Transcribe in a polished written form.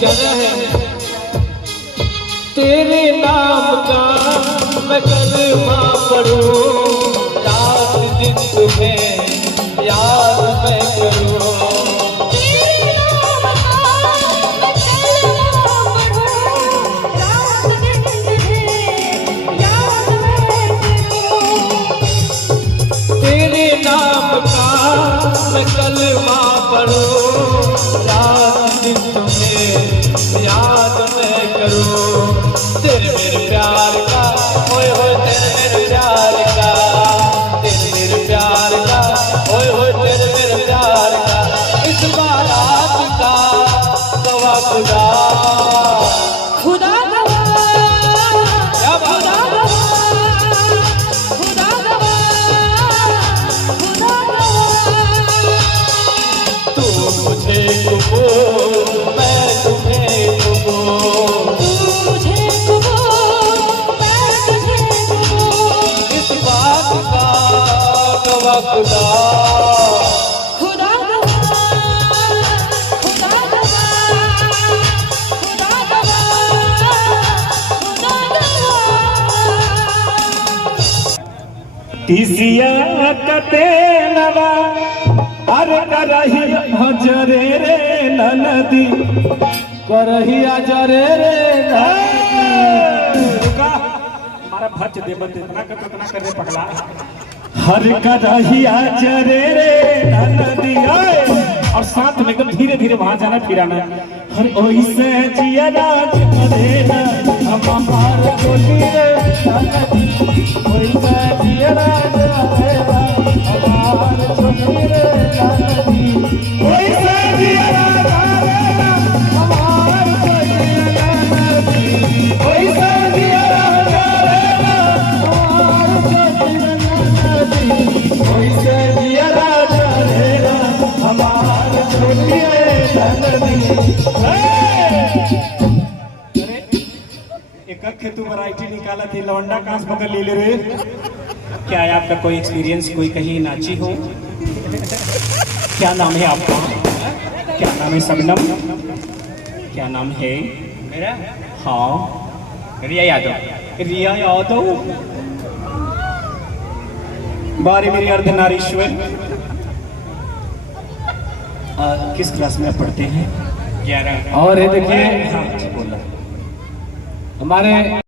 गाना है। तेरे नाम का मैं कलमा पढ़ूं, रात दिन तुम्हें याद मैं करूं। तेरे नाम का मैं कलमा पढ़ूं, रात दिन तुम्हें याद मैं करूं। तेरे नाम का मैं कलमा पढ़ूं, रात दिन तुम्हें याद मैं करूं। तेरे मेरे प्यार का होए होए, तेरे मेरे प्यार का, तेरे मेरे प्यार का होए होए, तेरे मेरे प्यार का, इस बारात का गवाह खुदा। खुदा गवाह, क्या बात खुदा है? गवाह, खुदा गवाह, खुदा गवाह। तू मुझे कबूल, मैं तुम्हें कबूल, तू मुझे कबूल, मैं तुझे कबूल। इस बात का गवाह खुदा। खुदा गवाह, खुदा गवाह, खुदा गवाह, खुदा गवाह। तिसिया कते नवा अरे करही हजरे रे ननदी, करही आजरे रे रुका हमारा भच दे बंद इतना कर रे पगला। हर करही हजरे रे ननदी आए, और साथ में एकदम धीरे धीरे वहां जाना फिराना। हर ओइसे जिया राज करेना हमार बोली रे ननदी, ओइसे जिया राज करेना हमार बोली रे ननदी, ओइसे जिया राज करेना हमार बोली रे ननदी, ओइसे जिया राज करेना हमार बोली रे ननदी, ओइसे जिया राज करेना हमार बोली रे ननदी। एक तू वैरायटी निकाला थी, लौंडा कहाँ से पकड़ ले रे? क्या है आपका कोई एक्सपीरियंस, कोई कहीं नाची हो? क्या नाम है आपका? क्या नाम है शबनम? क्या नाम है मेरा? हाँ रिया यादव। रिया यादव बारे मेरी अर्धनारीश्वर। किस क्लास में पढ़ते हैं? 11। और ये देखिए हाँ बोला हमारे